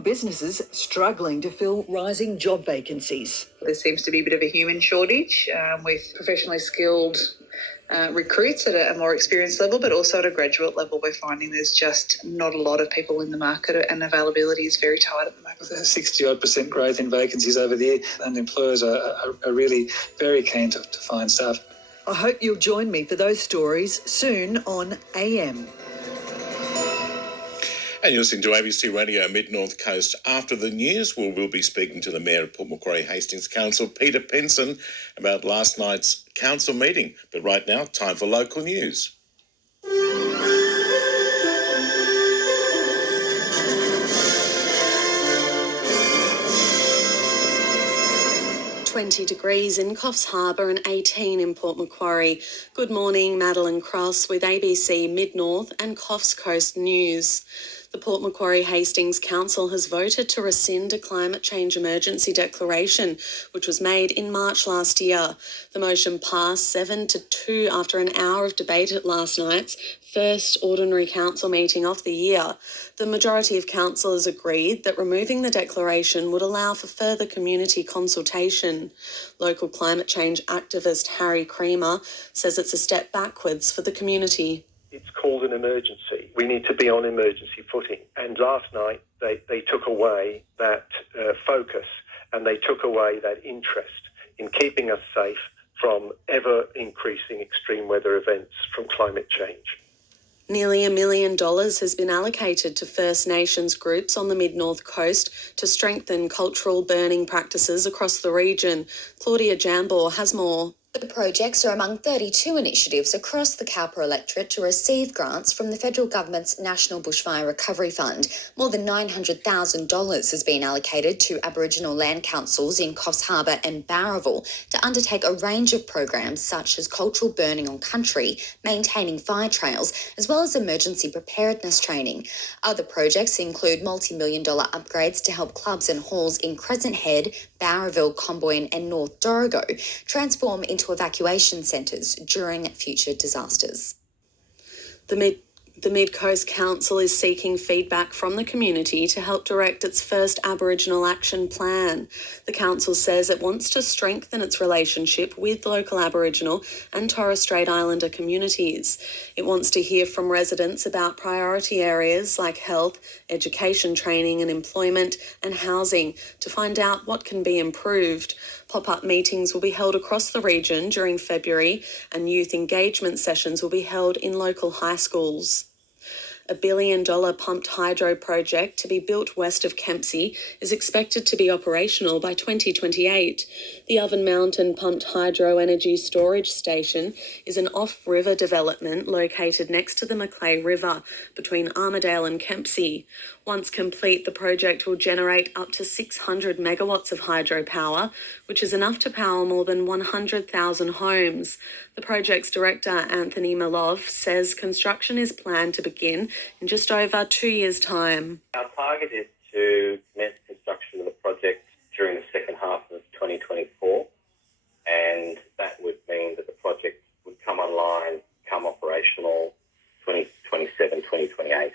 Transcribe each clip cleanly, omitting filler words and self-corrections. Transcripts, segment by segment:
Businesses struggling to fill rising job vacancies. There seems to be a bit of a human shortage with professionally skilled recruits at a more experienced level, but also at a graduate level. We're finding there's just not a lot of people in the market and availability is very tight at the moment. 60% growth in vacancies over the year, and employers are really very keen to find staff. I hope you'll join me for those stories soon on AM. And you're listening to ABC Radio Mid-North Coast. After the news, we'll be speaking to the Mayor of Port Macquarie Hastings Council, Peter Penson, about last night's council meeting. But right now, time for local news. 20 degrees in Coffs Harbour and 18 in Port Macquarie. Good morning, Madeline Cross with ABC Mid-North and Coffs Coast News. The Port Macquarie Hastings Council has voted to rescind a climate change emergency declaration, which was made in March last year. The motion passed 7-2 after an hour of debate at last night's first ordinary council meeting of the year. The majority of councillors agreed that removing the declaration would allow for further community consultation. Local climate change activist Harry Creamer says it's a step backwards for the community. It's called an emergency. We need to be on emergency footing. And last night, they took away that focus and they took away that interest in keeping us safe from ever-increasing extreme weather events from climate change. Nearly $1 million has been allocated to First Nations groups on the Mid-North Coast to strengthen cultural burning practices across the region. Claudia Jambor has more. The projects are among 32 initiatives across the Cowper electorate to receive grants from the federal government's National Bushfire Recovery Fund. More than $900,000 has been allocated to Aboriginal land councils in Coffs Harbour and Barraville to undertake a range of programs such as cultural burning on country, maintaining fire trails, as well as emergency preparedness training. Other projects include multi-million-dollar upgrades to help clubs and halls in Crescent Head, Barraville, Comboyne and North Dorrigo transform into evacuation centres during future disasters. The Mid-Coast Council is seeking feedback from the community to help direct its first Aboriginal action plan. The council says it wants to strengthen its relationship with local Aboriginal and Torres Strait Islander communities. It wants to hear from residents about priority areas like health, education training and employment and housing to find out what can be improved. Pop-up meetings will be held across the region during February and youth engagement sessions will be held in local high schools. A $1 billion pumped hydro project to be built west of Kempsey is expected to be operational by 2028. The Oven Mountain Pumped Hydro Energy Storage Station is an off-river development located next to the Macleay River between Armidale and Kempsey. Once complete, the project will generate up to 600 megawatts of hydropower, which is enough to power more than 100,000 homes. The project's director, Anthony Malov, says construction is planned to begin in just over 2 years' time. Our target is to commence construction of the project during the second half of 2024, and that would mean that the project would come online, come operational 2027, 2028.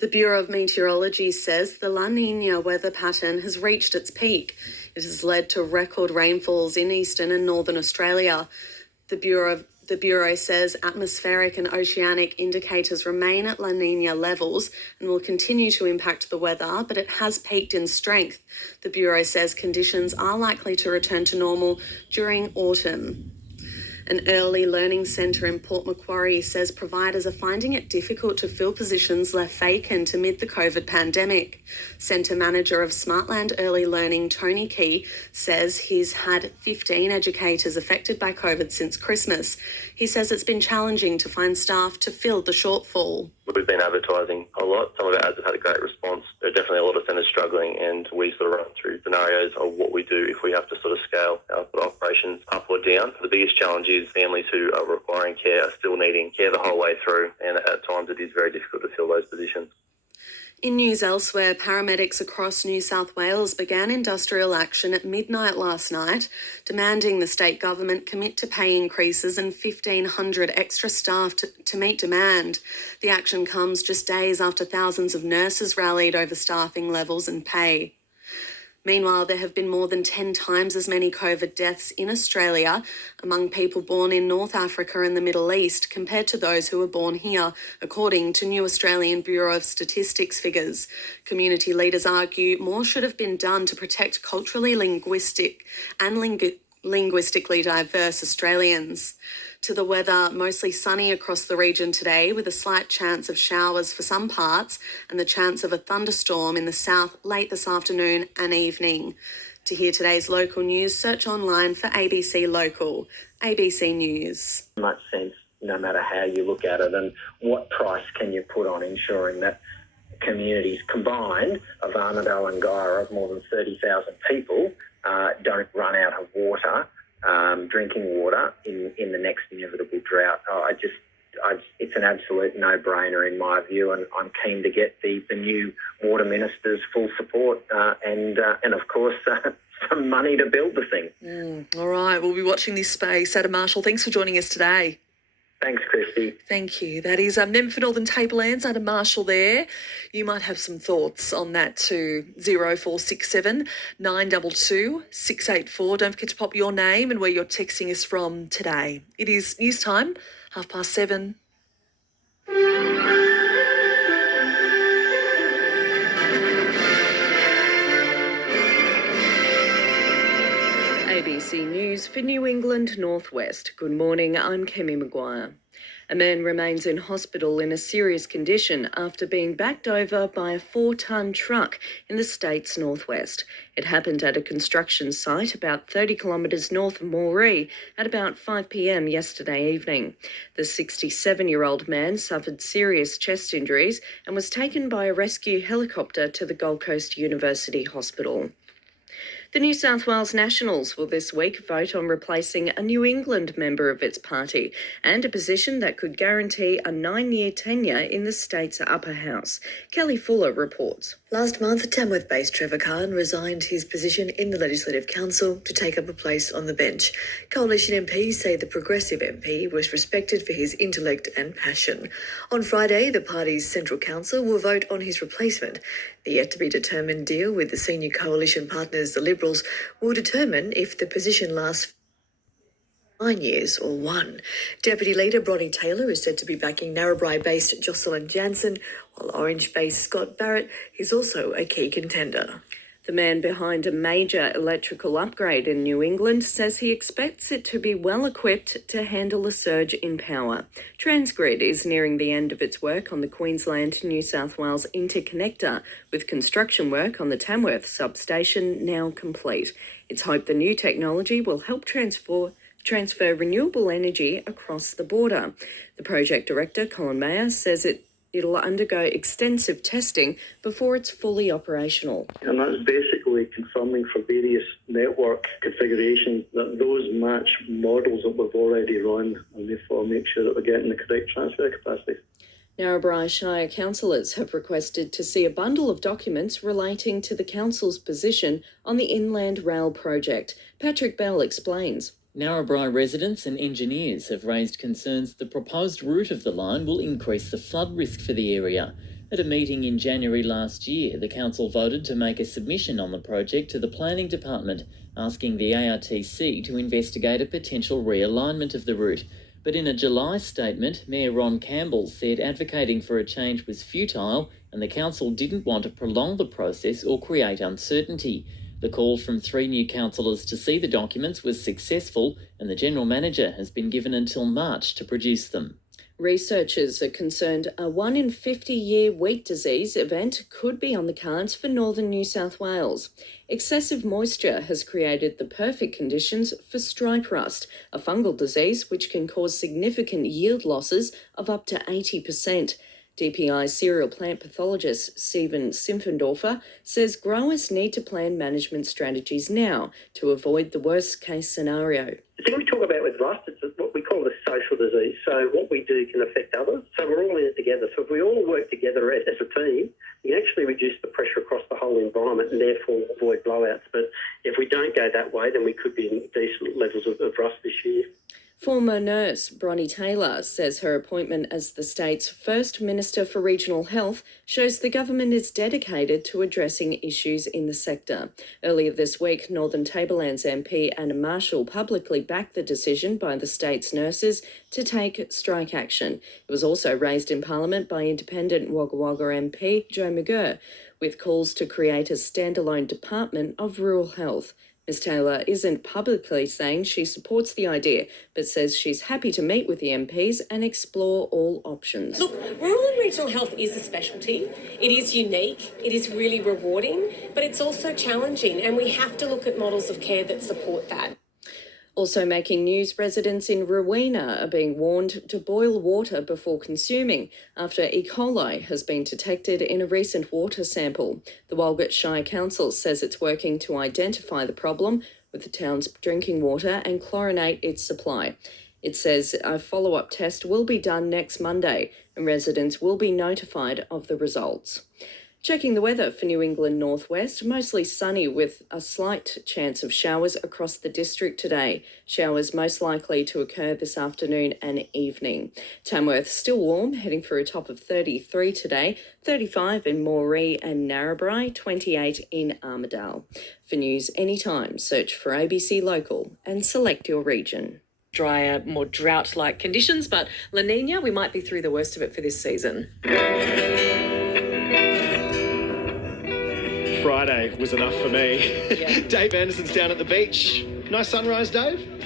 The Bureau of Meteorology says the La Niña weather pattern has reached its peak. It has led to record rainfalls in eastern and northern Australia. The Bureau says atmospheric and oceanic indicators remain at La Niña levels and will continue to impact the weather, but it has peaked in strength. The Bureau says conditions are likely to return to normal during autumn. An early learning centre in Port Macquarie says providers are finding it difficult to fill positions left vacant amid the COVID pandemic. Centre Manager of Smartland Early Learning, Tony Key, says he's had 15 educators affected by COVID since Christmas. He says it's been challenging to find staff to fill the shortfall. We've been advertising a lot. Some of our ads have had a great response. There are definitely a lot of centres struggling, and we sort of run through scenarios of what we do if we have to sort of scale our operations up or down. The biggest challenge is families who are requiring care are still needing care the whole way through, and at times it is very difficult to fill those positions. In news elsewhere, paramedics across New South Wales began industrial action at midnight last night, demanding the state government commit to pay increases and 1,500 extra staff to meet demand. The action comes just days after thousands of nurses rallied over staffing levels and pay. Meanwhile, there have been more than 10 times as many COVID deaths in Australia among people born in North Africa and the Middle East compared to those who were born here, according to new Australian Bureau of Statistics figures. Community leaders argue more should have been done to protect culturally linguistically diverse Australians. To the weather, mostly sunny across the region today with a slight chance of showers for some parts and the chance of a thunderstorm in the south late this afternoon and evening. To hear today's local news, search online for ABC Local. ABC News. Much sense no matter how you look at it, and what price can you put on ensuring that communities combined of Armidale and Guyra of more than 30,000 people don't run out of water, drinking water in the next inevitable drought. It's an absolute no-brainer in my view, and I'm keen to get the new water minister's full support and of course some money to build the thing. All right, we'll be watching this space. Adam Marshall, thanks for joining us today. Thanks, Christy. Thank you. That is Member for Northern Tablelands, Adam Marshall there. You might have some thoughts on that too. 0467 922 684. Don't forget to pop your name and where you're texting us from today. It is news time, 7:30. ABC News for New England Northwest. Good morning, I'm Kemi Maguire. A man remains in hospital in a serious condition after being backed over by a 4-ton truck in the state's northwest. It happened at a construction site about 30 kilometres north of Moree at about 5 p.m. yesterday evening. The 67-year-old man suffered serious chest injuries and was taken by a rescue helicopter to the Gold Coast University Hospital. The New South Wales Nationals will this week vote on replacing a New England member of its party and a position that could guarantee a 9-year tenure in the state's upper house. Kelly Fuller reports. Last month, Tamworth-based Trevor Khan resigned his position in the Legislative Council to take up a place on the bench. Coalition MPs say the Progressive MP was respected for his intellect and passion. On Friday, the party's Central Council will vote on his replacement. The yet-to-be-determined deal with the senior coalition partners, the Liberals, will determine if the position lasts 9 years or 1. Deputy Leader Bronnie Taylor is said to be backing Narrabri-based Jocelyn Jansen, while Orange-based Scott Barrett is also a key contender. The man behind a major electrical upgrade in New England says he expects it to be well equipped to handle a surge in power. Transgrid is nearing the end of its work on the Queensland-New South Wales interconnector, with construction work on the Tamworth substation now complete. It's hoped the new technology will help transfer renewable energy across the border. The project director, Colin Mayer, says it'll undergo extensive testing before it's fully operational. And that's basically confirming for various network configurations that those match models that we've already run, and therefore make sure that we're getting the correct transfer capacity. Narrabri Shire councillors have requested to see a bundle of documents relating to the council's position on the Inland Rail project. Patrick Bell explains. Narrabri residents and engineers have raised concerns the proposed route of the line will increase the flood risk for the area. At a meeting in January last year, the council voted to make a submission on the project to the Planning Department, asking the ARTC to investigate a potential realignment of the route. But in a July statement, Mayor Ron Campbell said advocating for a change was futile and the council didn't want to prolong the process or create uncertainty. The call from 3 new councillors to see the documents was successful, and the General Manager has been given until March to produce them. Researchers are concerned a 1 in 50-year wheat disease event could be on the cards for northern New South Wales. Excessive moisture has created the perfect conditions for stripe rust, a fungal disease which can cause significant yield losses of up to 80%. DPI cereal plant pathologist Stephen Simpfendorfer says growers need to plan management strategies now to avoid the worst-case scenario. The thing we talk about with rust is what we call a social disease. So what we do can affect others. So we're all in it together. So if we all work together as a team, you actually reduce the pressure across the whole environment and therefore avoid blowouts. But if we don't go that way, then we could be in decent levels of rust this year. Former nurse Bronnie Taylor says her appointment as the state's first Minister for Regional Health shows the government is dedicated to addressing issues in the sector. Earlier this week, Northern Tablelands MP Anna Marshall publicly backed the decision by the state's nurses to take strike action. It was also raised in Parliament by independent Wagga Wagga MP Joe McGurr, with calls to create a standalone Department of Rural Health. Ms Taylor isn't publicly saying she supports the idea, but says she's happy to meet with the MPs and explore all options. Look, rural and regional health is a specialty. It is unique, it is really rewarding, but it's also challenging, and we have to look at models of care that support that. Also making news, residents in Rowena are being warned to boil water before consuming after E. coli has been detected in a recent water sample. The Walgett Shire Council says it's working to identify the problem with the town's drinking water and chlorinate its supply. It says a follow-up test will be done next Monday and residents will be notified of the results. Checking the weather for New England northwest, mostly sunny with a slight chance of showers across the district today. Showers most likely to occur this afternoon and evening. Tamworth still warm, heading for a top of 33 today, 35 in Moree and Narrabri, 28 in Armidale. For news anytime, search for ABC Local and select your region. Drier, more drought-like conditions, but La Nina, we might be through the worst of it for this season. Friday was enough for me. Yeah. Dave Anderson's down at the beach. Nice sunrise, Dave?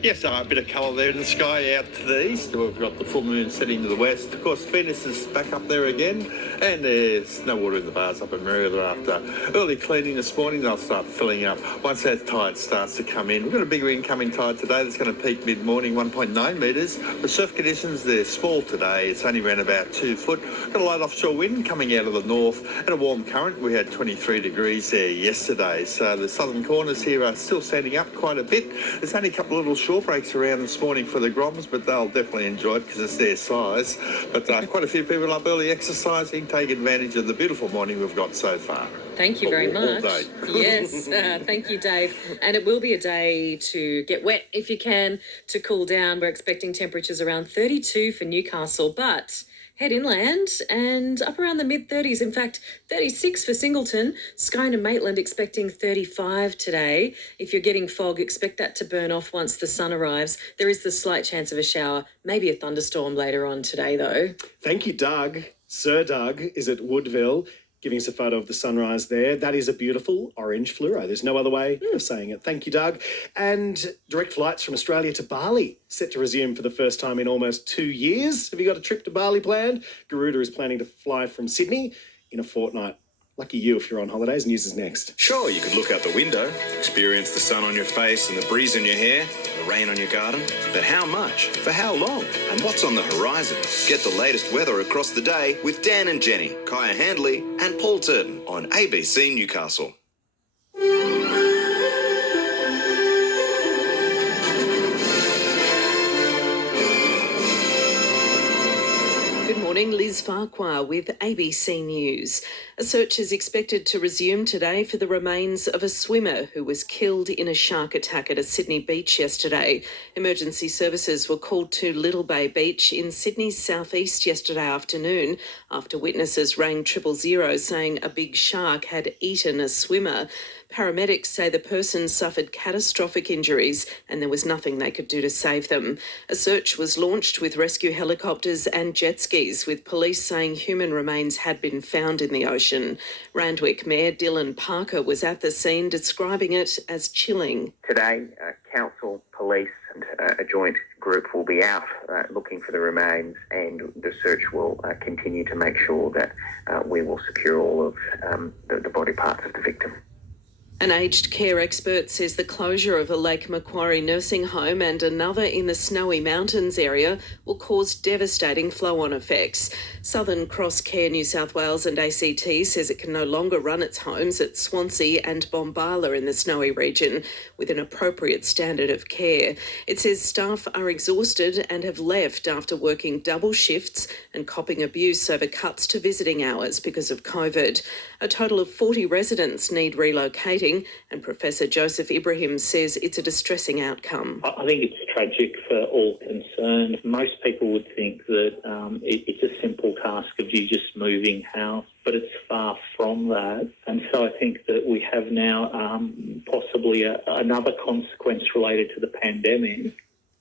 Yes, a bit of colour there in the sky out to the east. We've got the full moon setting to the west. Of course, Venus is back up there again, and there's no water in the bars up in Merida after early cleaning this morning. They'll start filling up once that tide starts to come in. We've got a bigger incoming tide today that's going to peak mid-morning, 1.9 metres. The surf conditions, they're small today. It's only around about 2 foot. Got a light offshore wind coming out of the north and a warm current. We had 23 degrees there yesterday, so the southern corners here are still standing up quite a bit. There's only a couple of little short breaks around this morning for the Groms, but they'll definitely enjoy it because it's their size. But quite a few people up early exercising, take advantage of the beautiful morning we've got so far. Thank you very much. All day. Yes, thank you, Dave. And it will be a day to get wet if you can, to cool down. We're expecting temperatures around 32 for Newcastle, but head inland and up around the mid-30s. In fact, 36 for Singleton. Scone and Maitland expecting 35 today. If you're getting fog, expect that to burn off once the sun arrives. There is the slight chance of a shower, maybe a thunderstorm later on today, though. Thank you, Doug. Sir Doug is at Woodville, giving us a photo of the sunrise there. That is a beautiful orange fluoro. There's no other way of saying it. Thank you, Doug. And direct flights from Australia to Bali set to resume for the first time in almost 2 years. Have you got a trip to Bali planned? Garuda is planning to fly from Sydney in a fortnight. Lucky you if you're on holidays. News is next. Sure, you could look out the window, experience the sun on your face and the breeze in your hair, the rain on your garden. But how much? For how long? And what's on the horizon? Get the latest weather across the day with Dan and Jenny, Kaya Handley and Paul Turton on ABC Newcastle. Good morning, Liz Farquhar with ABC News. A search is expected to resume today for the remains of a swimmer who was killed in a shark attack at a Sydney beach yesterday. Emergency services were called to Little Bay Beach in Sydney's southeast yesterday afternoon after witnesses rang 000 saying a big shark had eaten a swimmer. Paramedics say the person suffered catastrophic injuries and there was nothing they could do to save them. A search was launched with rescue helicopters and jet skis, with police saying human remains had been found in the ocean. Randwick Mayor Dylan Parker was at the scene, describing it as chilling. Today, council, police and a joint group will be out looking for the remains, and the search will continue to make sure that we will secure all of the body parts of the victim. An aged care expert says the closure of a Lake Macquarie nursing home and another in the Snowy Mountains area will cause devastating flow-on effects. Southern Cross Care New South Wales and ACT says it can no longer run its homes at Swansea and Bombala in the snowy region with an appropriate standard of care. It says staff are exhausted and have left after working double shifts and copping abuse over cuts to visiting hours because of COVID. A total of 40 residents need relocating, and Professor Joseph Ibrahim says it's a distressing outcome. I think it's tragic for all concerned. Most people would think that it's a simple task of you just moving house, but it's far from that. And so I think that we have now possibly another consequence related to the pandemic.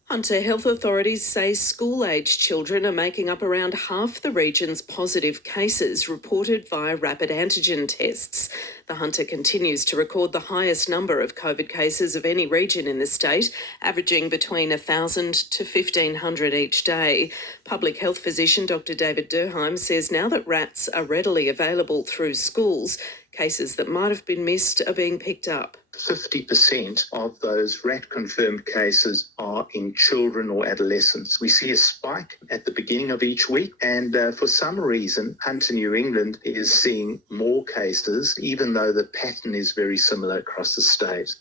Hunter health authorities say school-aged children are making up around half the region's positive cases reported via rapid antigen tests. The Hunter continues to record the highest number of COVID cases of any region in the state, averaging between 1,000 to 1,500 each day. Public health physician Dr David Durheim says now that rats are readily available through schools, cases that might have been missed are being picked up. 50% of those rat-confirmed cases are in children or adolescents. We see a spike at the beginning of each week, and for some reason, Hunter New England is seeing more cases, even though the pattern is very similar across the state.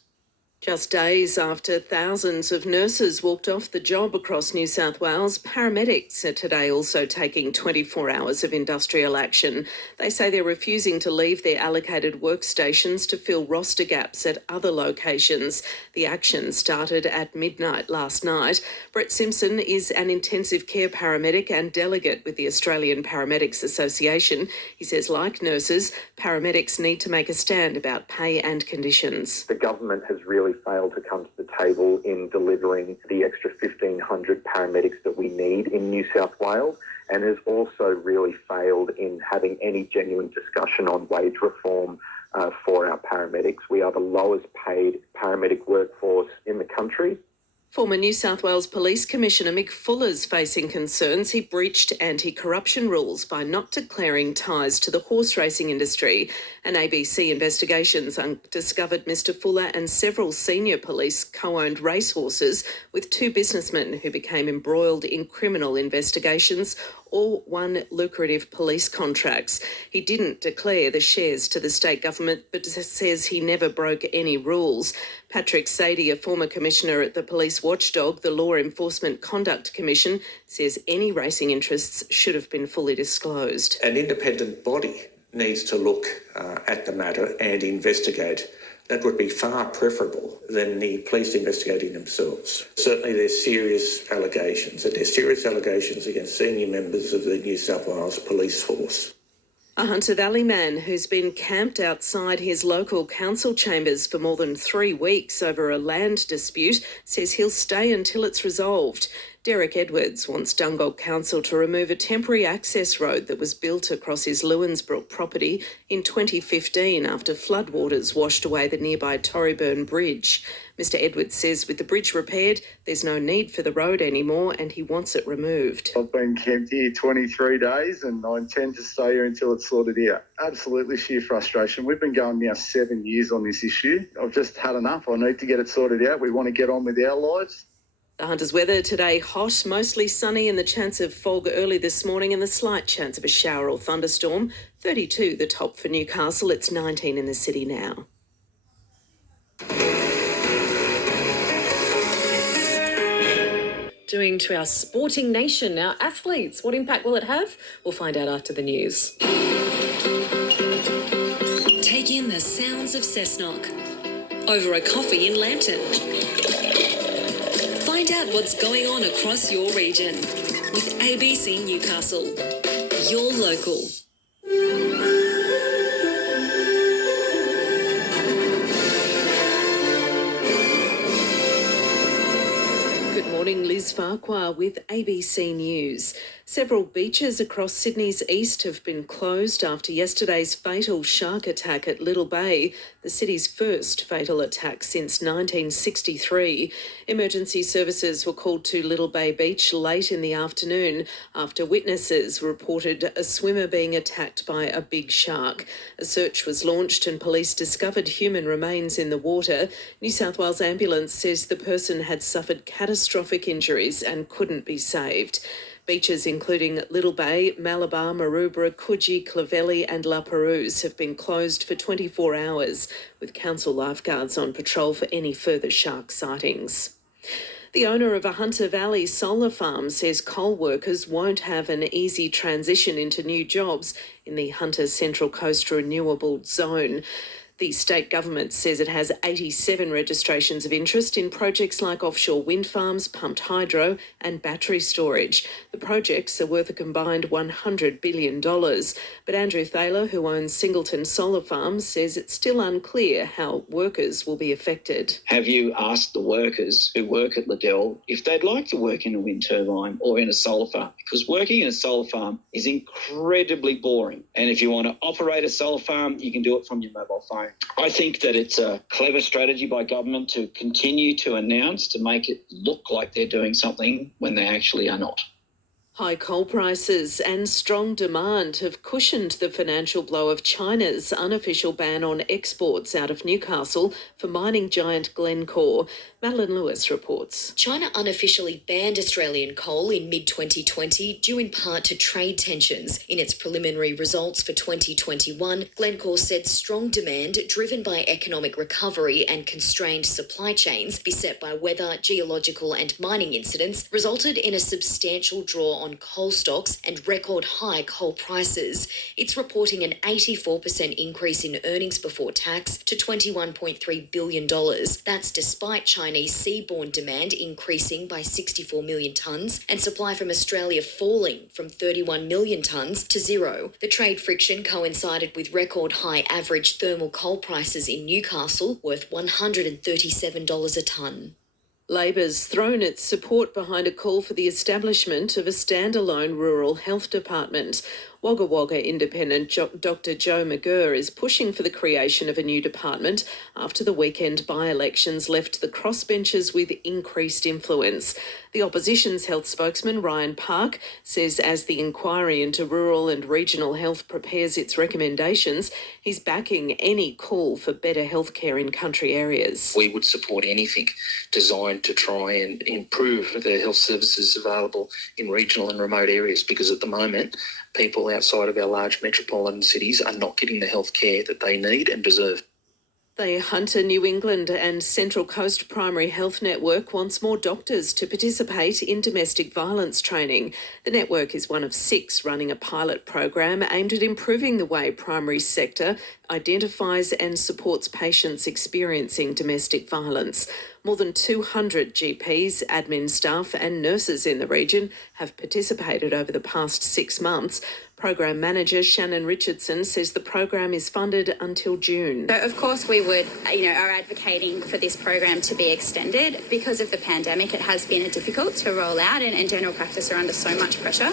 Just days after thousands of nurses walked off the job across New South Wales, paramedics are today also taking 24 hours of industrial action. They say they're refusing to leave their allocated workstations to fill roster gaps at other locations. The action started at midnight last night. Brett Simpson is an intensive care paramedic and delegate with the Australian Paramedics Association. He says, like nurses, paramedics need to make a stand about pay and conditions. The government has really failed to come to the table in delivering the extra 1,500 paramedics that we need in New South Wales, and has also really failed in having any genuine discussion on wage reform for our paramedics. We are the lowest paid paramedic workforce in the country. Former New South Wales Police Commissioner Mick Fuller's facing concerns he breached anti-corruption rules by not declaring ties to the horse racing industry. An ABC investigations discovered Mr Fuller and several senior police co-owned racehorses with two businessmen who became embroiled in criminal investigations or won lucrative police contracts. He didn't declare the shares to the state government, but says he never broke any rules. Patrick Sadie, a former commissioner at the police watchdog, the Law Enforcement Conduct Commission, says any racing interests should have been fully disclosed. An independent body needs to look at the matter and investigate. That would be far preferable than the police investigating themselves. Certainly there's serious allegations, and there's serious allegations against senior members of the New South Wales Police Force. A Hunter Valley man who's been camped outside his local council chambers for more than 3 weeks over a land dispute says he'll stay until it's resolved. Derek Edwards wants Dungog Council to remove a temporary access road that was built across his Lewensbrook property in 2015 after floodwaters washed away the nearby Torryburn Bridge. Mr Edwards says with the bridge repaired, there's no need for the road anymore and he wants it removed. I've been camped here 23 days and I intend to stay here until it's sorted out. Absolutely sheer frustration. We've been going now 7 years on this issue. I've just had enough. I need to get it sorted out. We want to get on with our lives. The Hunters' weather today hot, mostly sunny and the chance of fog early this morning and the slight chance of a shower or thunderstorm. 32 the top for Newcastle. It's 19 in the city now. Doing to our sporting nation, our athletes. What impact will it have? We'll find out after the news. Take in the sounds of Cessnock over a coffee in Lambton. Find out what's going on across your region with ABC Newcastle, your local. Good morning, Liz Farquhar with ABC News. Several beaches across Sydney's east have been closed after yesterday's fatal shark attack at Little Bay, the city's first fatal attack since 1963. Emergency services were called to Little Bay Beach late in the afternoon after witnesses reported a swimmer being attacked by a big shark. A search was launched and police discovered human remains in the water. New South Wales Ambulance says the person had suffered catastrophic injuries and couldn't be saved. Beaches including Little Bay, Malabar, Maroubra, Coogee, Clovelly and La Perouse have been closed for 24 hours, with council lifeguards on patrol for any further shark sightings. The owner of a Hunter Valley solar farm says coal workers won't have an easy transition into new jobs in the Hunter Central Coast Renewable Zone. The state government says it has 87 registrations of interest in projects like offshore wind farms, pumped hydro and battery storage. The projects are worth a combined $100 billion. But Andrew Thaler, who owns Singleton Solar Farm, says it's still unclear how workers will be affected. Have you asked the workers who work at Liddell if they'd like to work in a wind turbine or in a solar farm? Because working in a solar farm is incredibly boring. And if you want to operate a solar farm, you can do it from your mobile phone. I think that it's a clever strategy by government to continue to announce to make it look like they're doing something when they actually are not. High coal prices and strong demand have cushioned the financial blow of China's unofficial ban on exports out of Newcastle for mining giant Glencore. Madeline Lewis reports. China unofficially banned Australian coal in mid-2020 due in part to trade tensions. In its preliminary results for 2021, Glencore said strong demand driven by economic recovery and constrained supply chains beset by weather, geological and mining incidents resulted in a substantial draw on coal stocks and record high coal prices. It's reporting an 84% increase in earnings before tax to $21.3 billion. That's despite Chinese seaborne demand increasing by 64 million tonnes and supply from Australia falling from 31 million tonnes to zero. The trade friction coincided with record high average thermal coal prices in Newcastle, worth $137 a tonne. Labor's thrown its support behind a call for the establishment of a standalone rural health department. Wagga Wagga Independent Dr Joe McGurr is pushing for the creation of a new department after the weekend by-elections left the crossbenchers with increased influence. The opposition's health spokesman, Ryan Park, says as the inquiry into rural and regional health prepares its recommendations, he's backing any call for better healthcare in country areas. We would support anything designed to try and improve the health services available in regional and remote areas, because at the moment, people outside of our large metropolitan cities are not getting the health care that they need and deserve. The Hunter New England and Central Coast Primary Health Network wants more doctors to participate in domestic violence training. The network is one of 6 running a pilot program aimed at improving the way primary sector identifies and supports patients experiencing domestic violence. More than 200 GPs, admin staff and nurses in the region have participated over the past 6 months. Program Manager Shannon Richardson says the program is funded until June. So of course we are advocating for this program to be extended. Because of the pandemic, it has been difficult to roll out and general practice are under so much pressure.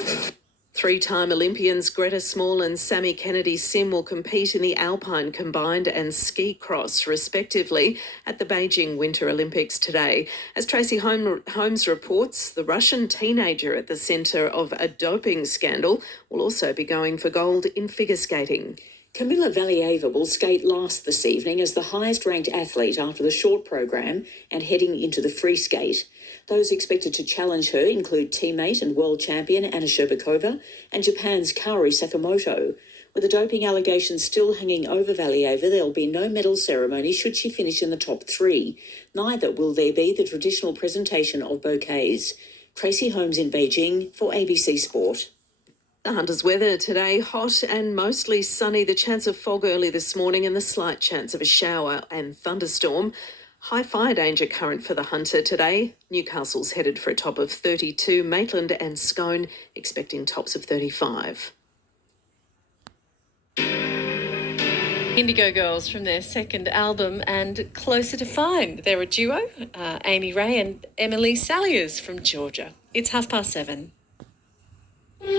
3-time Olympians Greta Small and Sammy Kennedy-Sim will compete in the Alpine Combined and Ski Cross, respectively, at the Beijing Winter Olympics today. As Tracy Holmes reports, the Russian teenager at the centre of a doping scandal will also be going for gold in figure skating. Kamila Valieva will skate last this evening as the highest-ranked athlete after the short program and heading into the free skate. Those expected to challenge her include teammate and world champion Anna Sherbakova and Japan's Kaori Sakamoto. With the doping allegations still hanging over Valieva, there will be no medal ceremony should she finish in the top 3. Neither will there be the traditional presentation of bouquets. Tracy Holmes in Beijing for ABC Sport. The Hunter's weather today, hot and mostly sunny. The chance of fog early this morning and the slight chance of a shower and thunderstorm. High fire danger current for the Hunter today. Newcastle's headed for a top of 32. Maitland and Scone expecting tops of 35. Indigo Girls from their second album and Closer to Find. They're a duo, Amy Ray and Emily Saliers from Georgia. It's 7:30. Good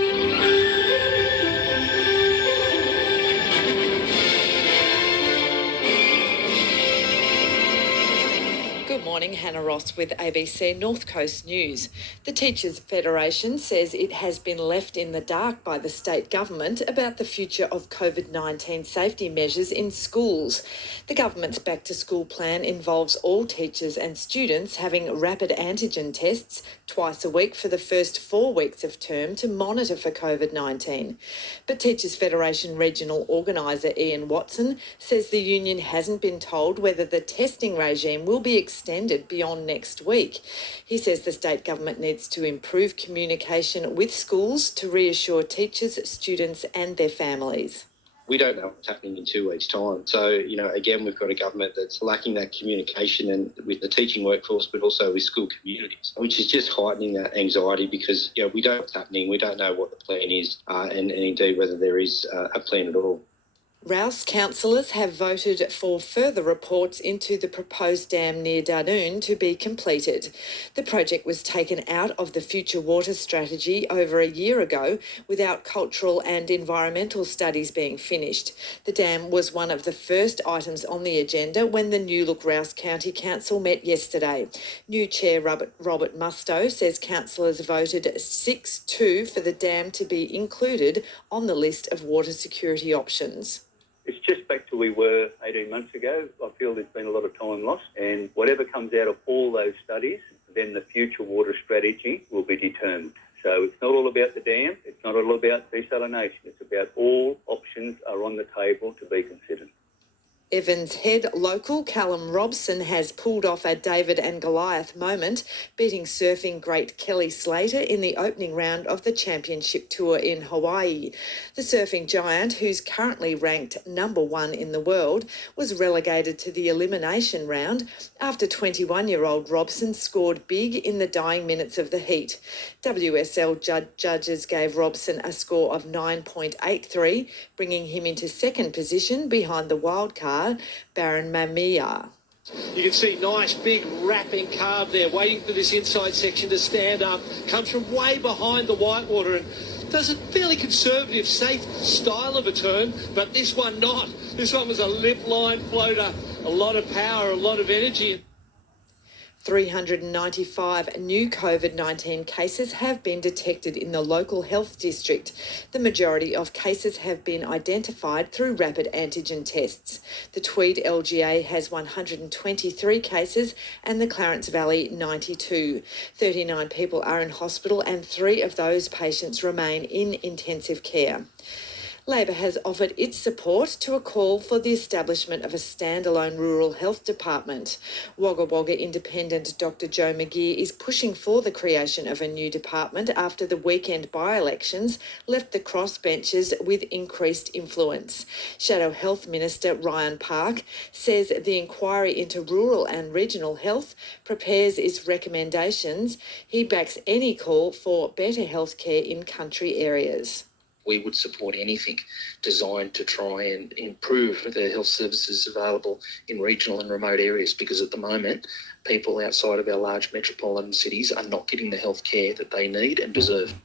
morning, Hannah Ross with ABC North Coast News. The Teachers Federation says it has been left in the dark by the state government about the future of COVID-19 safety measures in schools. The government's back to school plan involves all teachers and students having rapid antigen tests twice a week for the first 4 weeks of term to monitor for COVID-19. But Teachers Federation Regional Organiser Ian Watson says the union hasn't been told whether the testing regime will be extended beyond next week. He says the state government needs to improve communication with schools to reassure teachers, students and their families. We don't know what's happening in 2 weeks' time. So, again, we've got a government that's lacking that communication and with the teaching workforce, but also with school communities, which is just heightening that anxiety because, we don't know what's happening. We don't know what the plan is and indeed whether there is a plan at all. Rouse councillors have voted for further reports into the proposed dam near Darnoon to be completed. The project was taken out of the Future Water Strategy over a year ago without cultural and environmental studies being finished. The dam was one of the first items on the agenda when the New Look Rouse County Council met yesterday. New Chair Robert Mustoe says councillors voted 6-2 for the dam to be included on the list of water security options. It's just back to where we were 18 months ago. I feel there's been a lot of time lost, and whatever comes out of all those studies, then the future water strategy will be determined. So it's not all about the dam, it's not all about desalination, it's about all options are on the table to be considered. Evans head local Callum Robson has pulled off a David and Goliath moment, beating surfing great Kelly Slater in the opening round of the championship tour in Hawaii. The surfing giant, who's currently ranked #1 in the world, was relegated to the elimination round after 21-year-old Robson scored big in the dying minutes of the heat. WSL judges gave Robson a score of 9.83, bringing him into second position behind the wildcard Baron Mamiya. You can see nice big wrapping carve there, waiting for this inside section to stand up. Comes from way behind the whitewater and does a fairly conservative, safe style of a turn, but this one not. This one was a lip line floater, a lot of power, a lot of energy. 395 new COVID-19 cases have been detected in the local health district. The majority of cases have been identified through rapid antigen tests. The Tweed LGA has 123 cases and the Clarence Valley 92. 39 people are in hospital and 3 of those patients remain in intensive care. Labor has offered its support to a call for the establishment of a standalone rural health department. Wagga Wagga Independent Dr Joe McGeer is pushing for the creation of a new department after the weekend by-elections left the crossbenchers with increased influence. Shadow Health Minister Ryan Park says the inquiry into rural and regional health prepares its recommendations. He backs any call for better healthcare in country areas. We would support anything designed to try and improve the health services available in regional and remote areas because at the moment, people outside of our large metropolitan cities are not getting the health care that they need and deserve.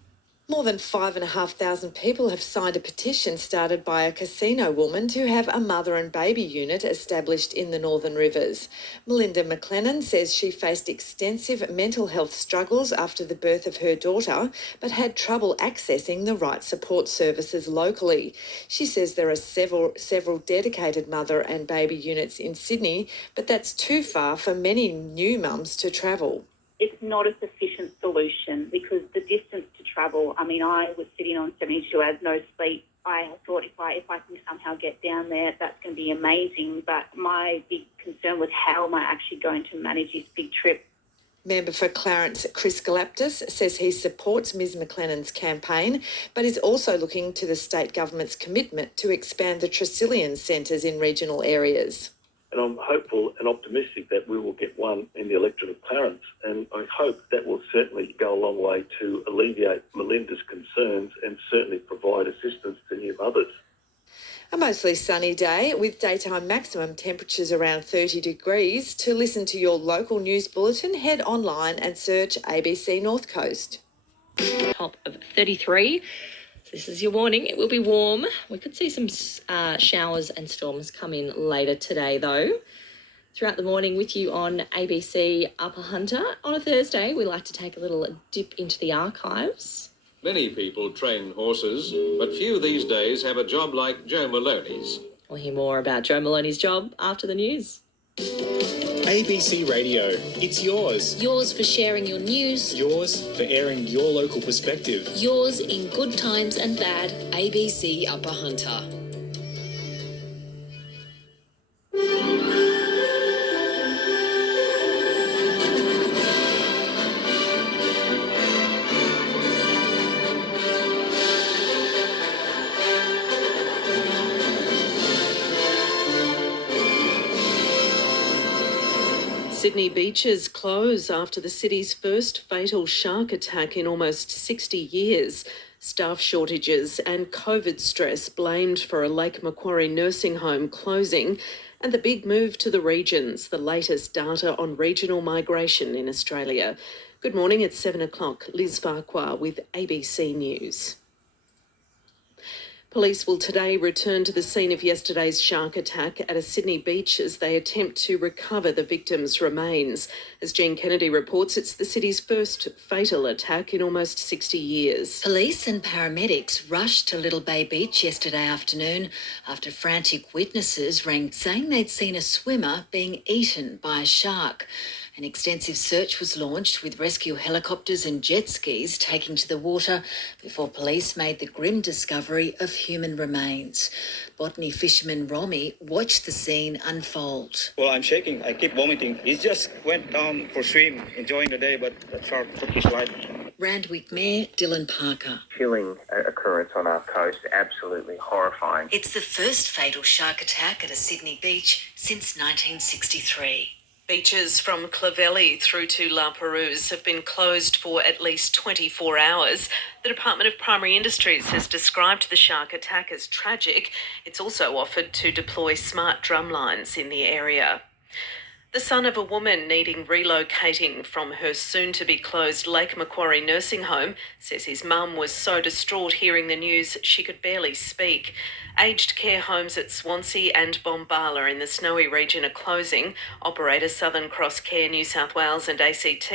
More than 5,500 people have signed a petition started by a casino woman to have a mother and baby unit established in the Northern Rivers. Melinda McLennan says she faced extensive mental health struggles after the birth of her daughter, but had trouble accessing the right support services locally. She says there are several dedicated mother and baby units in Sydney, but that's too far for many new mums to travel. It's not a sufficient solution because the distance to travel, I was sitting on 72 hours, no sleep. I thought if I can somehow get down there, that's going to be amazing. But my big concern was how am I actually going to manage this big trip? Member for Clarence Chris Galaptis says he supports Ms McLennan's campaign, but is also looking to the state government's commitment to expand the Tresillian centres in regional areas. And I'm hopeful and optimistic that we will get one in the electorate of Clarence. And I hope that will certainly go a long way to alleviate Melinda's concerns and certainly provide assistance to new mothers. A mostly sunny day with daytime maximum temperatures around 30 degrees. To listen to your local news bulletin, head online and search ABC North Coast. Top of 33. This is your warning. It will be warm. We could see some showers and storms come in later today, though. Throughout the morning with you on ABC Upper Hunter. On a Thursday, we like to take a little dip into the archives. Many people train horses, but few these days have a job like Joe Maloney's. We'll hear more about Joe Maloney's job after the news. ABC Radio, it's yours. Yours for sharing your news. Yours for airing your local perspective. Yours in good times and bad. ABC Upper Hunter. Sydney beaches close after the city's first fatal shark attack in almost 60 years. Staff shortages and COVID stress blamed for a Lake Macquarie nursing home closing, and the big move to the regions, the latest data on regional migration in Australia. Good morning, it's 7 o'clock. Liz Farquhar with ABC News. Police will today return to the scene of yesterday's shark attack at a Sydney beach as they attempt to recover the victims' remains. As Jean Kennedy reports, it's the city's first fatal attack in almost 60 years. Police and paramedics rushed to Little Bay Beach yesterday afternoon after frantic witnesses rang saying they'd seen a swimmer being eaten by a shark. An extensive search was launched with rescue helicopters and jet skis taking to the water before police made the grim discovery of human remains. Botany fisherman Romy watched the scene unfold. Well, I'm shaking. I keep vomiting. He just went down for a swim, enjoying the day, but the shark took his life. Randwick Mayor Dylan Parker. Chilling occurrence on our coast, absolutely horrifying. It's the first fatal shark attack at a Sydney beach since 1963. Beaches from Clovelly through to La Perouse have been closed for at least 24 hours. The Department of Primary Industries has described the shark attack as tragic. It's also offered to deploy smart drum lines in the area. The son of a woman needing relocating from her soon-to-be-closed Lake Macquarie nursing home says his mum was so distraught hearing the news she could barely speak. Aged care homes at Swansea and Bombala in the Snowy region are closing. Operator Southern Cross Care New South Wales and ACT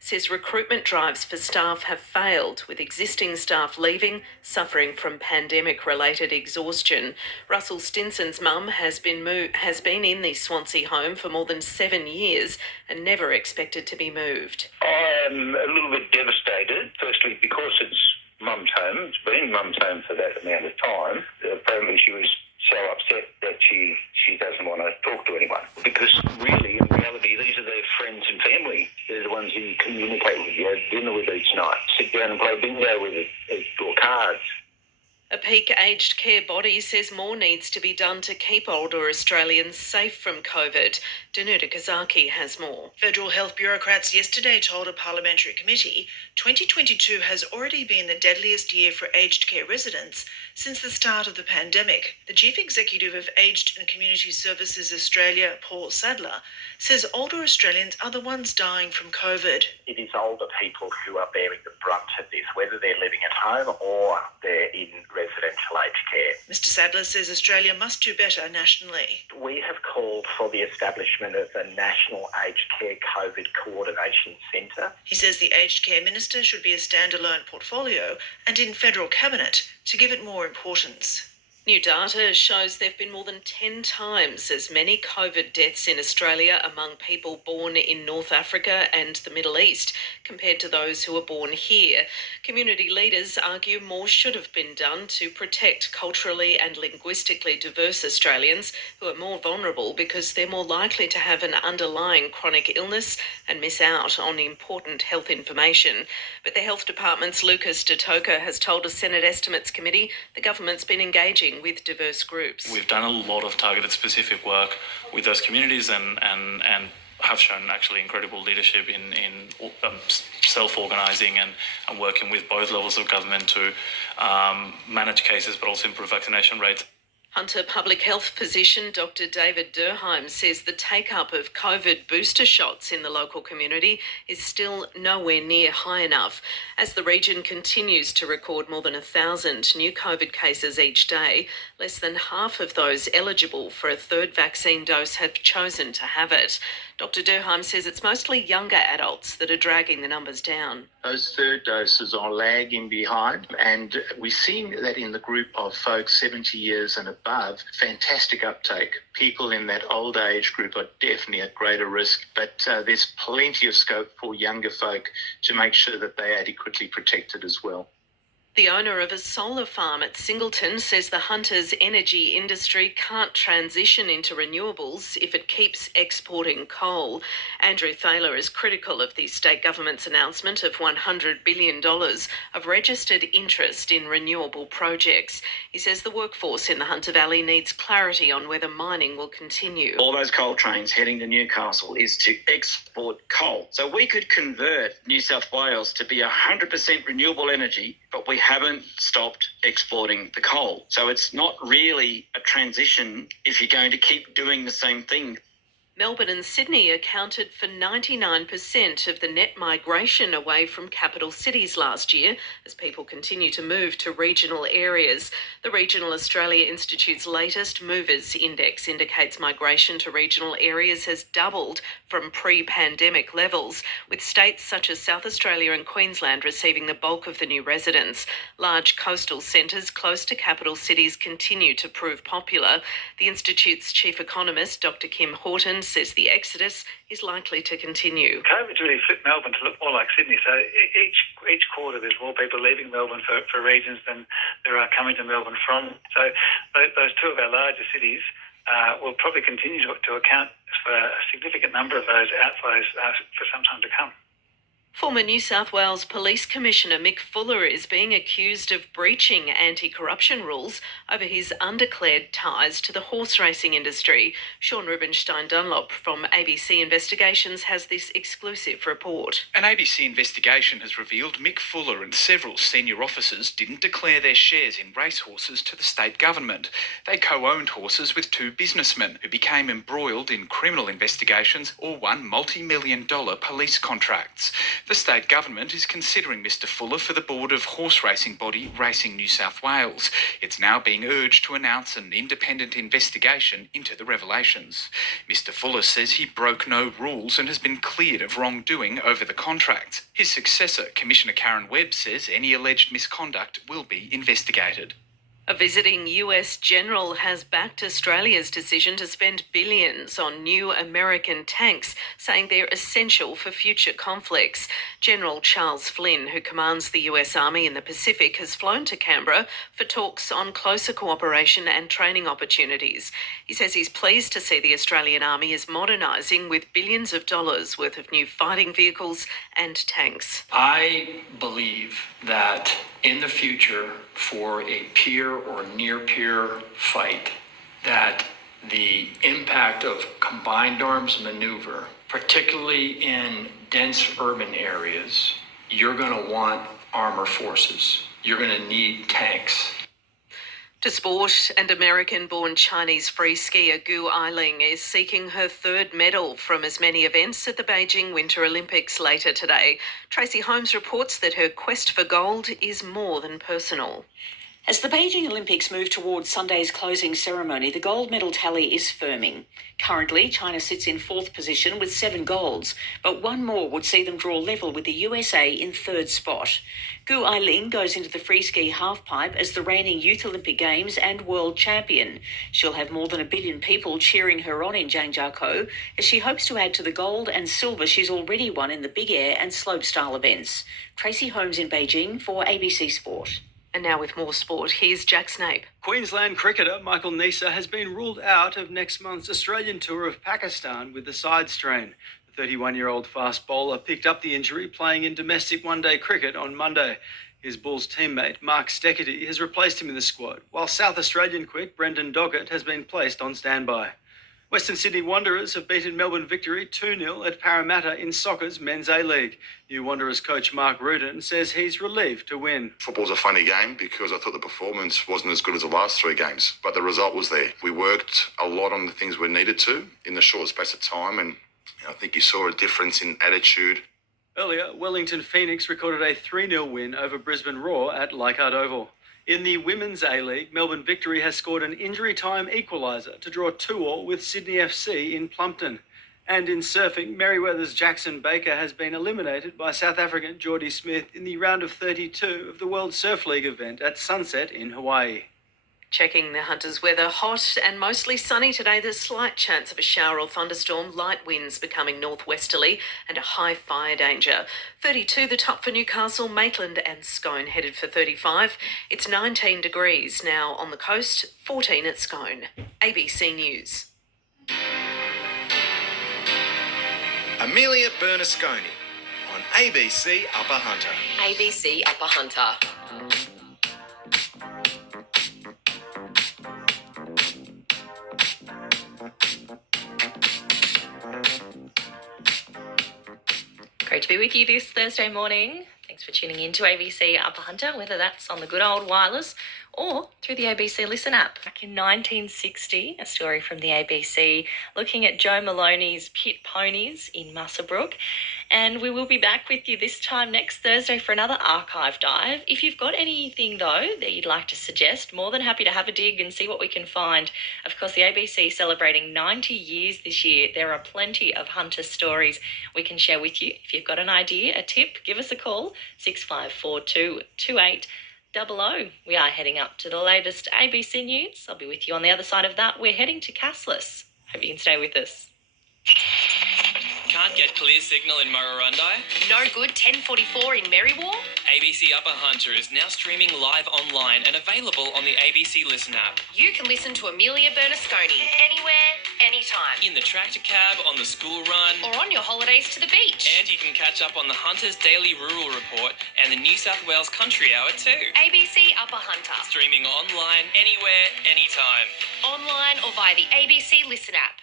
says recruitment drives for staff have failed, with existing staff leaving, suffering from pandemic-related exhaustion. Russell Stinson's mum has been in the Swansea home for more than 7 years and never expected to be moved. I am a little bit devastated, firstly because it's mum's home. It's been mum's home for that amount of time. Apparently she was so upset that she doesn't want to talk to anyone. Because really, in reality, these are their friends and family. They're the ones you communicate with, you have dinner with each night, sit down and play bingo with it, or cards. A peak aged care body says more needs to be done to keep older Australians safe from COVID. Danuta Kazaki has more. Federal health bureaucrats yesterday told a parliamentary committee 2022 has already been the deadliest year for aged care residents since the start of the pandemic. The Chief Executive of Aged and Community Services Australia, Paul Sadler, says older Australians are the ones dying from COVID. It is older people who are bearing the brunt of this, whether they're living at home or they're in residential aged care. Mr Sadler says Australia must do better nationally. We have called for the establishment of a National Aged Care COVID Coordination Centre. He says the Aged Care Minister should be a standalone portfolio and in federal cabinet to give it more importance. New data shows there have been more than 10 times as many COVID deaths in Australia among people born in North Africa and the Middle East compared to those who were born here. Community leaders argue more should have been done to protect culturally and linguistically diverse Australians who are more vulnerable because they're more likely to have an underlying chronic illness and miss out on important health information. But the Health Department's Lucas Detoka has told a Senate Estimates Committee the government's been engaging with diverse groups. We've done a lot of targeted specific work with those communities and have shown actually incredible leadership in self-organising and working with both levels of government to manage cases but also improve vaccination rates. Hunter Public Health physician Dr. David Durheim says the take-up of COVID booster shots in the local community is still nowhere near high enough. As the region continues to record more than 1,000 new COVID cases each day, less than half of those eligible for a third vaccine dose have chosen to have it. Dr. Durheim says it's mostly younger adults that are dragging the numbers down. Those third doses are lagging behind, and we're seeing that in the group of folks 70 years and above, fantastic uptake. People in that old age group are definitely at greater risk, but there's plenty of scope for younger folk to make sure that they're adequately protected as well. The owner of a solar farm at Singleton says the Hunter's energy industry can't transition into renewables if it keeps exporting coal. Andrew Thaler is critical of the state government's announcement of $100 billion of registered interest in renewable projects. He says the workforce in the Hunter Valley needs clarity on whether mining will continue. All those coal trains heading to Newcastle is to export coal. So we could convert New South Wales to be 100% renewable energy, but we haven't stopped exporting the coal. So it's not really a transition if you're going to keep doing the same thing. Melbourne and Sydney accounted for 99% of the net migration away from capital cities last year as people continue to move to regional areas. The Regional Australia Institute's latest Movers Index indicates migration to regional areas has doubled from pre-pandemic levels, with states such as South Australia and Queensland receiving the bulk of the new residents. Large coastal centres close to capital cities continue to prove popular. The Institute's chief economist, Dr. Kim Horton, says the exodus is likely to continue. COVID's really flipped Melbourne to look more like Sydney. So each quarter there's more people leaving Melbourne for regions than there are coming to Melbourne from. So those two of our larger cities will probably continue to account for a significant number of those outflows for some time to come. Former New South Wales Police Commissioner Mick Fuller is being accused of breaching anti-corruption rules over his undeclared ties to the horse racing industry. Sean Rubenstein Dunlop from ABC Investigations has this exclusive report. An ABC investigation has revealed Mick Fuller and several senior officers didn't declare their shares in racehorses to the state government. They co-owned horses with two businessmen who became embroiled in criminal investigations or won multi-million-dollar police contracts. The state government is considering Mr Fuller for the board of horse racing body Racing New South Wales. It's now being urged to announce an independent investigation into the revelations. Mr Fuller says he broke no rules and has been cleared of wrongdoing over the contracts. His successor, Commissioner Karen Webb, says any alleged misconduct will be investigated. A visiting US general has backed Australia's decision to spend billions on new American tanks, saying they're essential for future conflicts. General Charles Flynn, who commands the US Army in the Pacific, has flown to Canberra for talks on closer cooperation and training opportunities. He says he's pleased to see the Australian Army is modernising with billions of dollars worth of new fighting vehicles and tanks. I believe that in the future, for a peer or near peer fight, that the impact of combined arms maneuver, particularly in dense urban areas, you're going to want armor forces. You're going to need tanks. To sport, and American-born Chinese free skier Gu Ailing is seeking her third medal from as many events at the Beijing Winter Olympics later today. Tracy Holmes reports that her quest for gold is more than personal. As the Beijing Olympics move towards Sunday's closing ceremony, the gold medal tally is firming. Currently, China sits in fourth position with 7 golds, but one more would see them draw level with the USA in third spot. Gu Ailing goes into the free ski halfpipe as the reigning Youth Olympic Games and world champion. She'll have more than 1 billion people cheering her on in Zhangjiakou as she hopes to add to the gold and silver she's already won in the big air and slopestyle events. Tracy Holmes in Beijing for ABC Sport. And now with more sport, here's Jack Snape. Queensland cricketer Michael Neser has been ruled out of next month's Australian tour of Pakistan with the side strain. The 31-year-old fast bowler picked up the injury playing in domestic one-day cricket on Monday. His Bulls teammate Mark Steckety has replaced him in the squad, while South Australian quick Brendan Doggett has been placed on standby. Western Sydney Wanderers have beaten Melbourne Victory 2-0 at Parramatta in soccer's Men's A-League. New Wanderers coach Mark Rudin says he's relieved to win. Football's a funny game because I thought the performance wasn't as good as the last 3 games, but the result was there. We worked a lot on the things we needed to in the short space of time, and I think you saw a difference in attitude. Earlier, Wellington Phoenix recorded a 3-0 win over Brisbane Roar at Leichhardt Oval. In the Women's A-League, Melbourne Victory has scored an injury-time equaliser to draw 2-2 with Sydney FC in Plumpton. And in surfing, Merewether's Jackson Baker has been eliminated by South African Geordie Smith in the round of 32 of the World Surf League event at Sunset in Hawaii. Checking the Hunters' weather, hot and mostly sunny today. There's slight chance of a shower or thunderstorm, light winds becoming northwesterly and a high fire danger. 32 the top for Newcastle, Maitland and Scone headed for 35. It's 19 degrees now on the coast, 14 at Scone. ABC News. Amelia Bernasconi on ABC Upper Hunter. ABC Upper Hunter. Great to be with you this Thursday morning. Thanks for tuning in to ABC Upper Hunter, whether that's on the good old wireless or through the ABC Listen app. Back in 1960, a story from the ABC looking at Joe Maloney's pit ponies in Muswellbrook. And we will be back with you this time next Thursday for another archive dive. If you've got anything, though, that you'd like to suggest, more than happy to have a dig and see what we can find. Of course, the ABC celebrating 90 years this year. There are plenty of hunter stories we can share with you. If you've got an idea, a tip, give us a call, 6542 2800. We are heading up to the latest ABC News. I'll be with you on the other side of that. We're heading to Castless. Hope you can stay with us. Can't get clear signal in Murrurundi? No good 1044 in Merriwar? ABC Upper Hunter is now streaming live online and available on the ABC Listen app. You can listen to Amelia Bernasconi anywhere, anytime. In the tractor cab, on the school run, or on your holidays to the beach. And you can catch up on the Hunter's Daily Rural Report and the New South Wales Country Hour too. ABC Upper Hunter. Streaming online, anywhere, anytime. Online or via the ABC Listen app.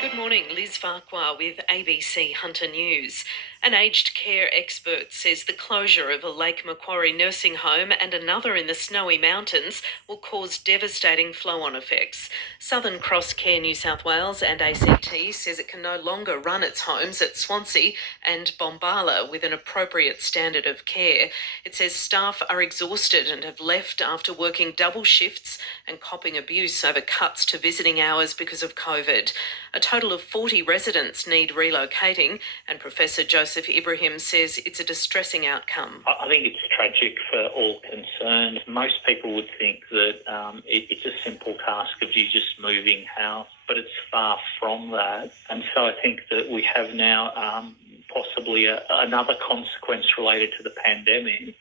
Good morning, Liz Farquhar with ABC Hunter News. An aged care expert says the closure of a Lake Macquarie nursing home and another in the Snowy Mountains will cause devastating flow-on effects. Southern Cross Care New South Wales and ACT says it can no longer run its homes at Swansea and Bombala with an appropriate standard of care. It says staff are exhausted and have left after working double shifts and copping abuse over cuts to visiting hours because of COVID. A total of 40 residents need relocating, and Professor Joseph Ibrahim says it's a distressing outcome. I think it's tragic for all concerned. Most people would think that it's a simple task of you just moving house, but it's far from that. And so I think that we have now possibly another consequence related to the pandemic.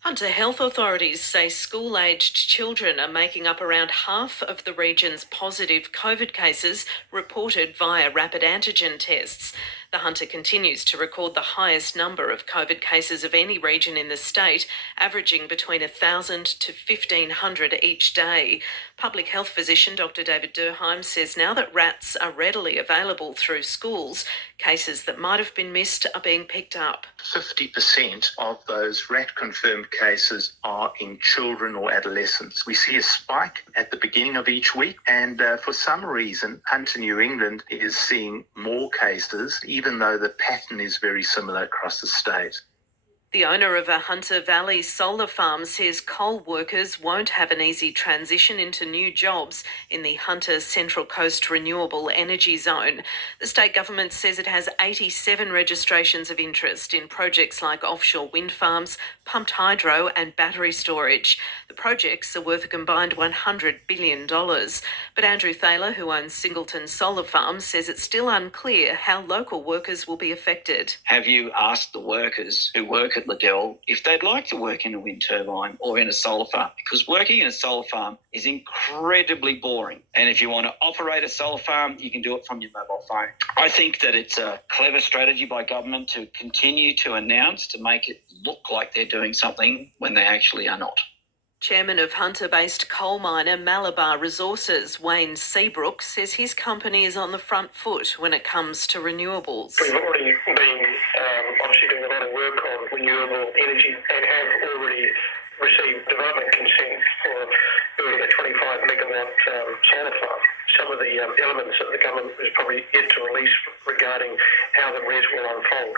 Hunter health authorities say school-aged children are making up around half of the region's positive COVID cases reported via rapid antigen tests. The Hunter continues to record the highest number of COVID cases of any region in the state, averaging between 1,000 to 1,500 each day. Public health physician Dr. David Durheim says now that rats are readily available through schools, cases that might have been missed are being picked up. 50% of those rat-confirmed cases are in children or adolescents. We see a spike at the beginning of each week, and for some reason, Hunter New England is seeing more cases, even though the pattern is very similar across the state. The owner of a Hunter Valley solar farm says coal workers won't have an easy transition into new jobs in the Hunter Central Coast Renewable Energy Zone. The state government says it has 87 registrations of interest in projects like offshore wind farms, pumped hydro and battery storage. The projects are worth a combined $100 billion. But Andrew Thaler, who owns Singleton Solar Farm, says it's still unclear how local workers will be affected. Have you asked the workers who work at Liddell if they'd like to work in a wind turbine or in a solar farm, because working in a solar farm is incredibly boring. And if you want to operate a solar farm, you can do it from your mobile phone. I think that it's a clever strategy by government to continue to announce, to make it look like they're doing something when they actually are not. Chairman of Hunter-based coal miner Malabar Resources, Wayne Seabrook, says his company is on the front foot when it comes to renewables. We've already been obviously doing a lot of work on renewable energy and have already received development consent for building a 25 megawatt solar farm. Some of the elements that the government is probably yet to release regarding how the res will unfold.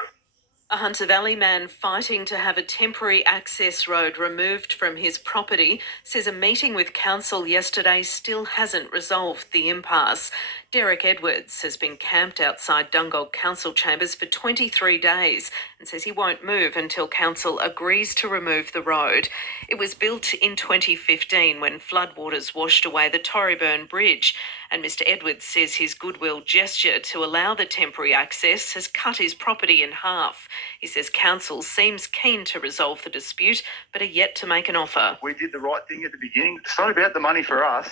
A Hunter Valley man fighting to have a temporary access road removed from his property says a meeting with council yesterday still hasn't resolved the impasse. Derek Edwards has been camped outside Dungog Council chambers for 23 days and says he won't move until council agrees to remove the road. It was built in 2015 when floodwaters washed away the Torryburn Bridge, and Mr Edwards says his goodwill gesture to allow the temporary access has cut his property in half. He says council seems keen to resolve the dispute but are yet to make an offer. We did the right thing at the beginning. It's not about the money for us.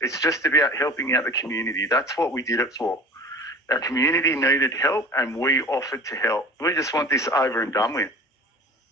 It's just about helping out the community. That's what we did it for. Our community needed help and we offered to help. We just want this over and done with.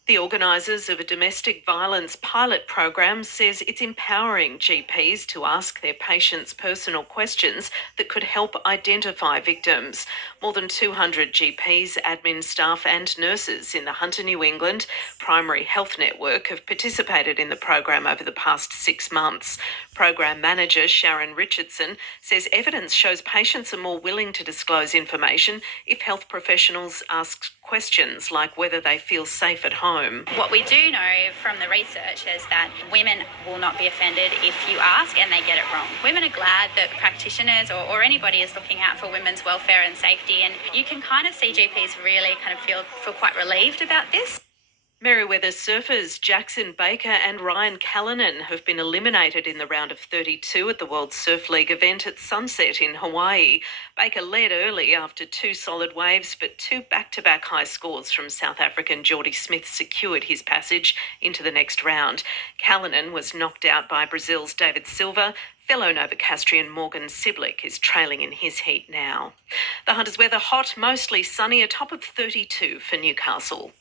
The organisers of a domestic violence pilot program says it's empowering GPs to ask their patients personal questions that could help identify victims. More than 200 GPs, admin staff and nurses in the Hunter New England Primary Health Network have participated in the program over the past 6 months. Program manager Sharon Richardson says evidence shows patients are more willing to disclose information if health professionals ask questions like whether they feel safe at home. What we do know from the research is that women will not be offended if you ask and they get it wrong. Women are glad that practitioners or anybody is looking out for women's welfare and safety, and you can kind of see GPs really kind of feel quite relieved about this. Merewether surfers Jackson Baker and Ryan Callanan have been eliminated in the round of 32 at the World Surf League event at Sunset in Hawaii. Baker led early after 2 solid waves, but 2 back-to-back high scores from South African Geordie Smith secured his passage into the next round. Callanan was knocked out by Brazil's David Silva. Fellow Novocastrian Morgan Siblick is trailing in his heat now. The Hunters weather hot, mostly sunny, a top of 32 for Newcastle.